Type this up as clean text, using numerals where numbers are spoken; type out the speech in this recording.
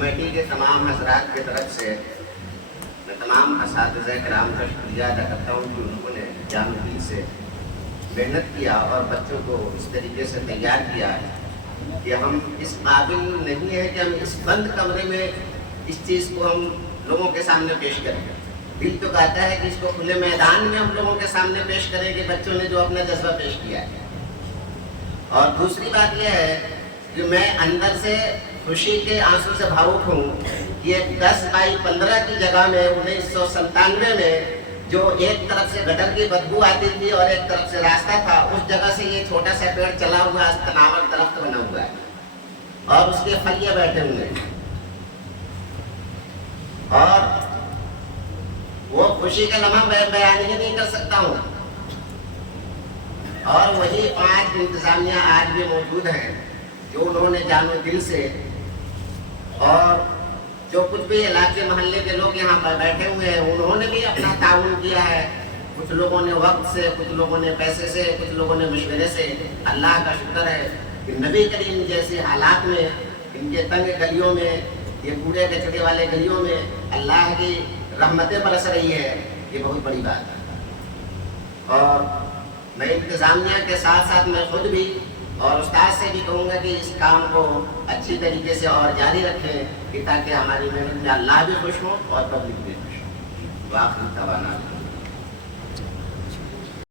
Committee کے تمام حضرات کی طرف سے میں تمام اساتذہ کرام کا شکریہ ادا کرتا ہوں کہ انہوں نے جان دل سے محنت کیا اور بچوں کو اس طریقے سے تیار کیا کہ ہم اس قابل نہیں ہے کہ ہم اس بند کمرے میں اس چیز کو ہم لوگوں کے سامنے پیش کریں. دل تو کہتا ہے کہ اس کو کھلے میدان میں ہم لوگوں کے سامنے پیش کریں کہ بچوں نے جو اپنا جذبہ پیش کیا ہے. اور دوسری بات یہ ہے کہ میں اندر سے خوشی کے آنسو سے بھاوک ہوں کہ ایک 10x15 کی جگہ میں 1997 میں جو ایک طرف سے گٹر کی بدبو آتی تھی اور ایک طرف سے راستہ تھا، اس جگہ سے یہ چھوٹا سا پیڑ چلا ہوا تناور درخت بنا ہوا ہے اور اس کے پھلیے بیٹھے ہوئے ہیں. اور وہ خوشی کا لمحہ میں بیان ہی نہیں کر سکتا ہوں. اور وہی 5 انتظامیہ آج بھی موجود ہیں جو انہوں نے جان و دل سے اور جو کچھ بھی علاقے محلے کے لوگ یہاں پر بیٹھے ہوئے ہیں انہوں نے بھی اپنا تعاون کیا ہے. کچھ لوگوں نے وقت سے، کچھ لوگوں نے پیسے سے، کچھ لوگوں نے مشورے سے. اللہ کا شکر ہے کہ نبی کریم جیسے حالات میں، ان کے تنگ گلیوں میں، یہ کوڑے کچرے والے گلیوں میں اللہ کی رحمتیں برس رہی ہے. یہ بہت بڑی بات ہے. اور میں انتظامیہ کے ساتھ ساتھ میں خود بھی اور استاد سے بھی کہوں گا کہ اس کام کو اچھی طریقے سے اور جاری رکھیں کہ تاکہ ہماری محنت میں اللہ بھی خوش ہو اور پبلک بھی خوش ہو. واقعی توانا